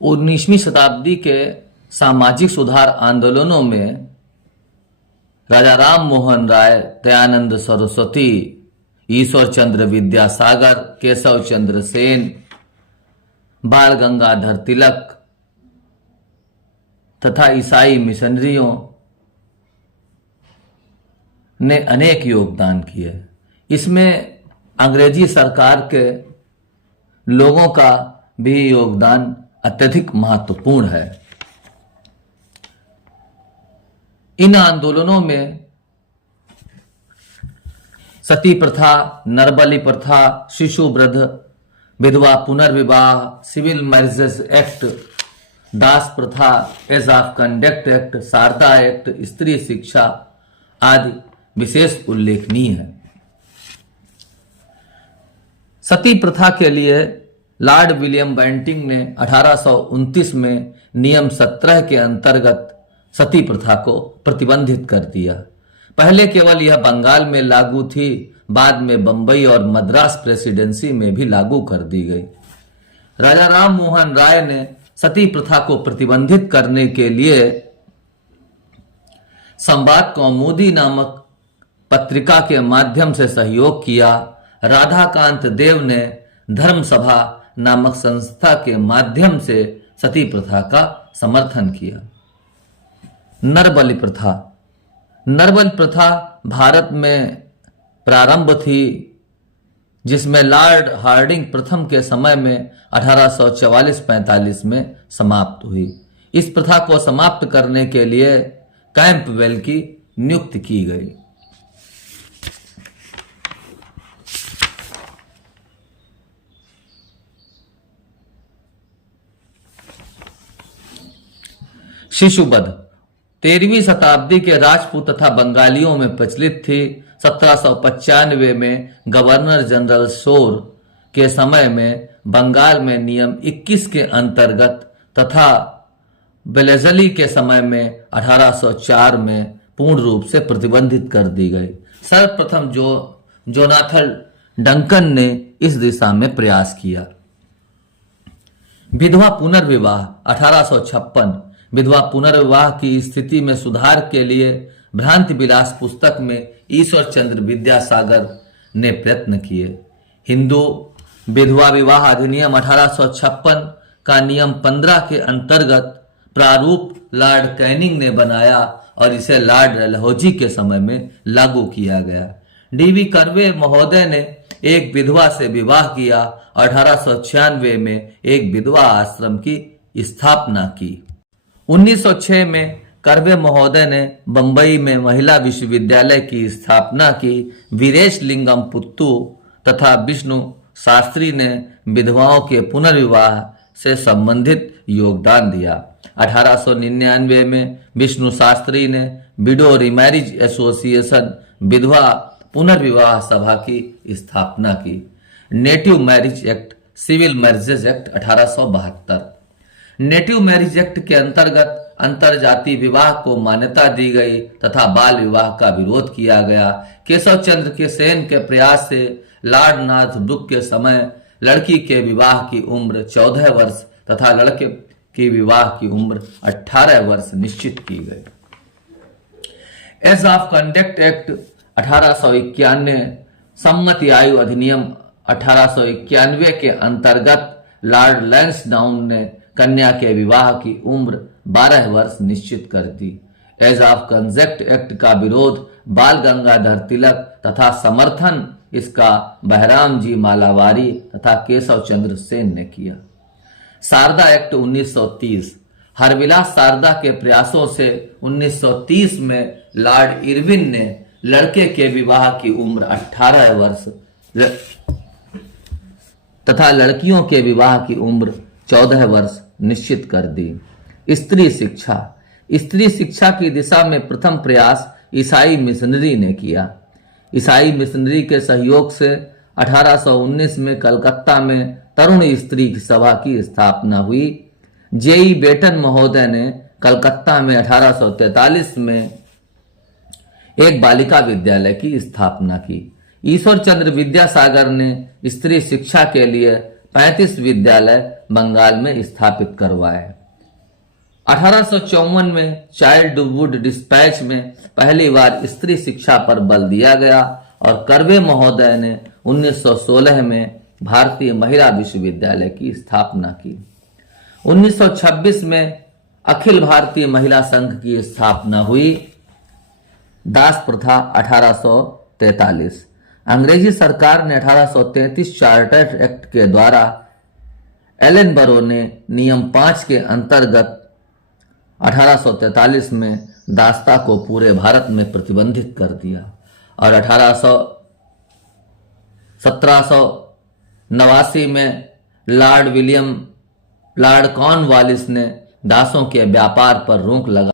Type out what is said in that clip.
19वीं शताब्दी के सामाजिक सुधार आंदोलनों में राजा राम मोहन राय, दयानंद सरस्वती, ईश्वर चंद्र विद्यासागर, केशव चंद्र सेन, बाल गंगाधर तिलक तथा ईसाई मिशनरियों ने अनेक योगदान किए। इसमें अंग्रेजी सरकार के लोगों का भी योगदान अत्यधिक महत्वपूर्ण है। इन आंदोलनों में सती प्रथा, नरबलि प्रथा, शिशु वृद्ध, विधवा पुनर्विवाह, सिविल मैरिजेस एक्ट, दास प्रथा, age of conduct act, Sharda act, स्त्री शिक्षा आदि विशेष उल्लेखनीय है। सती प्रथा के लिए लॉर्ड विलियम बेंटिंग ने 1829 में नियम 17 के अंतर्गत सती प्रथा को प्रतिबंधित कर दिया। पहले केवल यह बंगाल में लागू थी, बाद में बंबई और मद्रास प्रेसिडेंसी में भी लागू कर दी गई। राजा राम मोहन राय ने सती प्रथा को प्रतिबंधित करने के लिए संवाद कौमुदी नामक पत्रिका के माध्यम से सहयोग किया। राधाकांत देव ने धर्म सभा नामक संस्था के माध्यम से सती प्रथा का समर्थन किया। नरबलि प्रथा। नरबलि प्रथा भारत में प्रारंभ थी, जिसमें लॉर्ड हार्डिंग प्रथम के समय में 1844-45 में समाप्त हुई। इस प्रथा को समाप्त करने के लिए कैंपबेल की नियुक्ति की गई। शिशुवध 13वीं शताब्दी के राजपूत तथा बंगालियों में प्रचलित थी। 1795 में गवर्नर जनरल शोर के समय में बंगाल में नियम 21 के अंतर्गत तथा बेलेजली के समय में 1804 में पूर्ण रूप से प्रतिबंधित कर दी गई। सर्वप्रथम जोनाथन डंकन ने इस दिशा में प्रयास किया। विधवा पुनर्विवाह 1856। विधवा पुनर्विवाह की स्थिति में सुधार के लिए भ्रांति विलास पुस्तक में ईश्वर चंद्र विद्यासागर ने प्रयत्न किए। हिंदू विधवा विवाह अधिनियम 1856 का नियम 15 के अंतर्गत प्रारूप लॉर्ड कैनिंग ने बनाया और इसे लॉर्ड डलहौजी के समय में लागू किया गया। डीवी कर्वे महोदय ने एक विधवा से विवाह किया। 1896 में एक विधवा आश्रम की स्थापना की। 1906 में कर्वे महोदय ने बंबई में महिला विश्वविद्यालय की स्थापना की। वीरेश लिंगम पुत्तू तथा विष्णु शास्त्री ने विधवाओं के पुनर्विवाह से संबंधित योगदान दिया। 1899 में विष्णु शास्त्री ने विडो रिमैरिज एसोसिएशन विधवा पुनर्विवाह सभा की स्थापना की। Native marriage act, civil marriages act 1872। Native marriage act के अंतर्गत अंतरजातीय विवाह को मान्यता दी गई तथा बाल विवाह का विरोध किया गया। केशव चंद्र के सेन के प्रयास से लॉर्ड नॉर्थब्रुक के समय लड़की के विवाह की उम्र 14 वर्ष तथा लड़के की विवाह की उम्र 18 वर्ष निश्चित की गई। एज ऑफ कंडक्ट एक्ट 1891, सम्मति आयु अधिनियम 1891 के अंतर्गत लॉर्ड लैंसडाउन ने कन्या के विवाह की उम्र 12 वर्ष निश्चित कर दी। एज ऑफ कंजेक्ट एक्ट का विरोध बाल गंगाधर तिलक तथा समर्थन इसका बहराम जी मालावारी तथा केशव चंद्र सेन ने किया। शारदा एक्ट 1930। हरविलास शारदा के प्रयासों से 1930 में लॉर्ड इरविन ने लड़के के विवाह की उम्र 18 वर्ष तथा लड़कियों के विवाह की उम्र 14 वर्ष निश्चित कर दी। स्त्री शिक्षा। स्त्री शिक्षा की दिशा में प्रथम प्रयास ईसाई मिशनरी ने किया। ईसाई मिशनरी के सहयोग से 1819 में कलकत्ता में तरुण स्त्री सभा की स्थापना हुई। जेई बेटन महोदय ने कलकत्ता में 1843 में एक बालिका विद्यालय की स्थापना की। ईश्वर चंद्र विद्यासागर ने स्त्री शिक्षा के लिए 35 विद्यालय बंगाल में स्थापित करवाए। 1854 में चाइल्डहुड डिस्पैच में पहली बार स्त्री शिक्षा पर बल दिया गया और कर्वे महोदय ने 1916 में भारतीय महिला विश्वविद्यालय की स्थापना की। 1926 में अखिल भारतीय महिला संघ की स्थापना हुई। दास प्रथा 1843। अंग्रेजी सरकार ने 1833 चार्टर एक्ट के द्वारा एलनबरो ने नियम 5 के अंतर्गत 1843 में दासता को पूरे भारत में प्रतिबंधित कर दिया और 1789 में लॉर्ड कॉर्नवालिस ने दासों के व्यापार पर रोक लगा